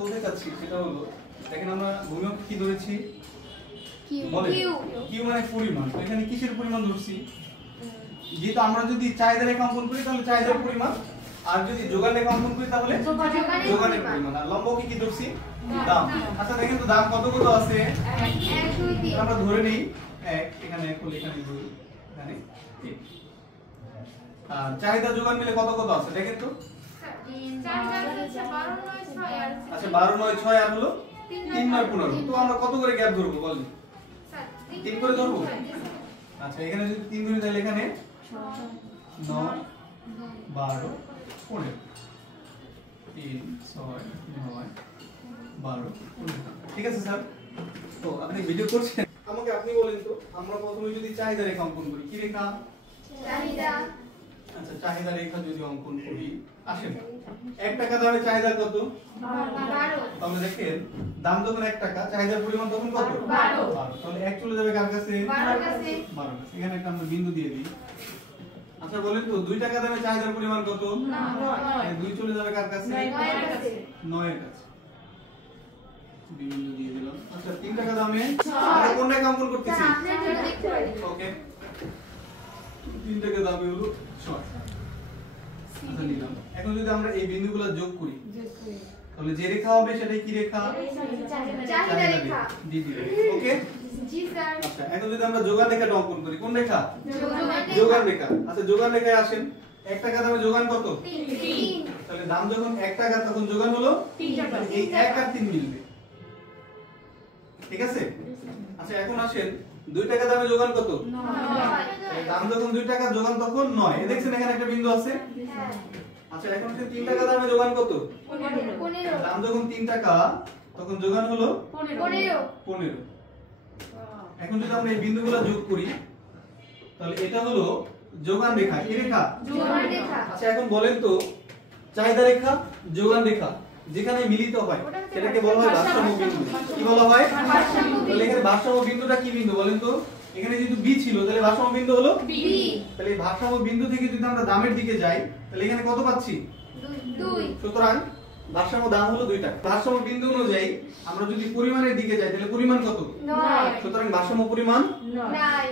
বলতে চাচ্ছি সেটা হলো দেখেন আমরা ভূমিক কি ধরেছি কিউ মানে পরিমাণ। তো এখানে কিসের পরিমাণ ধরছি? যেহেতু আমরা যদি চাহিদা রেখা অঙ্কন করি তাহলে চাহিদার পরিমাণ, আর যদি যোগান রেখা অঙ্কন করি তাহলে যোগানের পরিমাণ। আর লম্ব কি ধরছি? দাম। আচ্ছা দেখেন তো দাম কত কত আছে? 1 2 3 আমরা ধরে নেই 1, এখানে 1 হলো, এখানে 2, এখানে 3। আর চাহিদা যোগান মিলে কত কত আছে দেখেন তো? আচ্ছা 12 9 6 আর হলো 3 9 15। তো আমরা কত করে গ্যাপ ধরবো বলেন? 3 করে ধরবো। আচ্ছা এখানে যদি 3 ধরি তাহলে এখানে 9 12 15 3 6 9 12 15। ঠিক আছে স্যার? তো আপনি ভিডিও করছেন, আমাকে আপনি বলেন তো আমরা প্রথমে যদি চাহিদা রেখা অঙ্কন করি, কি রেখা? চাহিদা। আচ্ছা চাহিদা রেখা যদি অঙ্কন করি, আসেন 1 টাকা দামে চাহিদা কত? 12। তাহলে দেখেন দাম যখন 1 টাকা, চাহিদার পরিমাণ তখন কত? 12। তাহলে 1 চলে যাবে কার কাছে? 12 কাছে। 12 কাছে। এখানে একটা আমরা বিন্দু দিয়ে দিই। আচ্ছা বলেন তো 2 টাকা দামে চাহিদার পরিমাণ কত? 9। 2 চলে যাবে কার কাছে? 9 এর কাছে। 9 এর কাছে বিন্দু দিয়ে দিলাম। আচ্ছা 3 টাকা দামে আমরা কোন রেখা অঙ্কন করতেছি? ওকে 3 টাকা দামে হলো 6। আচ্ছা নিলাম। এখন যদি আমরা এই বিন্দুগুলো যোগ করি তাহলে যে রেখা হবে সেটাই কি রেখা? চাহিদা রেখা। দি দিলাম। ওকে জি স্যার। আচ্ছা এখন যদি আমরা যোগান রেখাটা অঙ্কন করি, কোন রেখা? যোগান রেখা। আচ্ছা যোগান রেখায় আসেন 1 টাকা দামে যোগান কত? 3। তাহলে দাম যখন 1 টাকা তখন যোগান হলো 3 টাকা। এই 1 আর 3 মিলবে। ঠিক আছে? আচ্ছা এখন আসেন 2 টাকা দামে যোগান কত? 9। দাম যখন 2 টাকা যোগান তখন 9। এই দেখছেন এখানে একটা বিন্দু আছে? হ্যাঁ। আচ্ছা এখন 3 টাকা দামে যোগান কত? 15। দাম যখন 3 টাকা তখন যোগান হলো 15। এখন যদি আমরা এই বিন্দুগুলো যোগ করি তাহলে এটা হলো যোগান রেখা। কি রেখা? যোগান রেখা। আচ্ছা এখন বলেন তো চাহিদা রেখা, যোগান রেখা যেখানে মিলিত হয় সেটাকে বলা হয় ভারসাম্য বিন্দু। কি বলা হয়? ভারসাম্য বিন্দু। তাহলে এখানে ভারসাম্য বিন্দুটা কি বিন্দু বলেন তো? এখানে যেহেতু বি ছিল তাহলে ভারসাম্য বিন্দু হলো বি। তাহলে এই ভারসাম্য বিন্দু থেকে যদি আমরা দামের দিকে যাই তাহলে এখানে কত পাচ্ছি? 2। সুতরাং ভারসাম্য দাম হলো 2 টাকা। ভারসাম্য বিন্দু অনুযায়ী আমরা যদি পরিমাণের দিকে যাই তাহলে পরিমাণ কত? 9। সুতরাং ভারসাম্য পরিমাণ 9।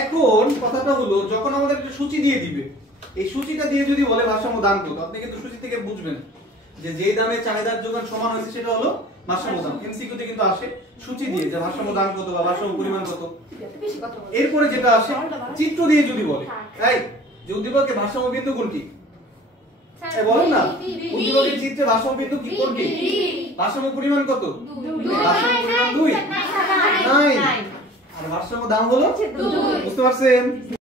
এখন কথাটা হলো যখন আমাদের একটা সূচি দিয়ে দিবে, এই সূচিটা দিয়ে যদি বলে ভারসাম্য দাম কত, আপনি কিন্তু সূচি থেকে বুঝবেন যে যেই দামে চাহিদার যোগান সমান হয়েছে সেটা হলো ভারসাম্য দাম। এমসিকিউ তে কিন্তু আসে সূচি দিয়ে যে ভারসাম্য দাম কত বা ভারসাম্য পরিমাণ কত। এরপরে যেটা আসে চিত্র দিয়ে যদি বলে, এই যে উদ্দীপকের ভারসাম্য বিন্দু কোনটি? বলেন না উদ্দীপকের চিত্রে ভারসাম্য বিন্দু কি কোনটি? ভারসাম্য পরিমাণ কত? 2। ভারসাম্য পরিমাণ 2 9। আর ভারসাম্য দাম হলো 2। বুঝতে পারছেন?